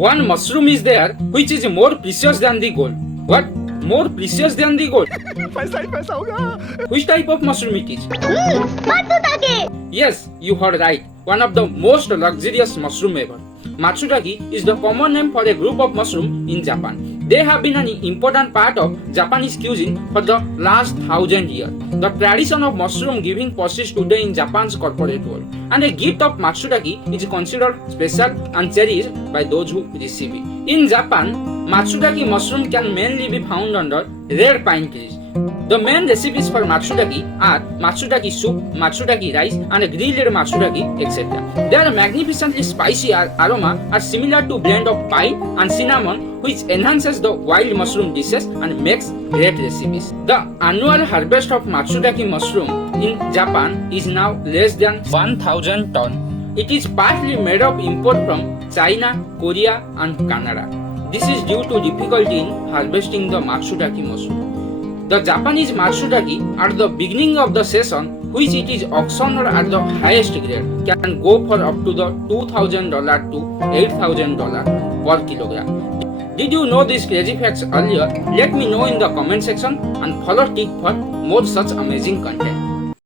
One mushroom is there which is more precious than the gold. What? More precious than the gold? पैसा ही पैसा होगा. Which type of mushroom it is? Matsutake! Yes, you heard right. One of the most luxurious mushroom ever. Matsutake is the common name for a group of mushroom in Japan. They have been an important part of Japanese cuisine for the last 1,000 years. The tradition of mushroom giving persists today in Japan's corporate world, and a gift of Matsutake is considered special and cherished by those who receive it. In Japan, Matsutake mushroom can mainly be found under red pine trees. The main recipes for Matsutake are Matsutake soup, Matsutake rice, and grilled Matsutake, etc. Their magnificently spicy aroma are similar to blend of pine and cinnamon, which enhances the wild mushroom dishes and makes great recipes. The annual harvest of Matsutake mushroom in Japan is now less than 1,000 tons. It is partly made of import from China, Korea, and Canada. This is due to difficulty in harvesting the Matsutake mushroom. The Japanese Matsutake at the beginning of the season, which it is auctioned at the highest grade, can go for up to the $2,000 to $8,000 per kilogram. Did you know these crazy facts earlier? Let me know in the comment section and follow TICT for more such amazing content.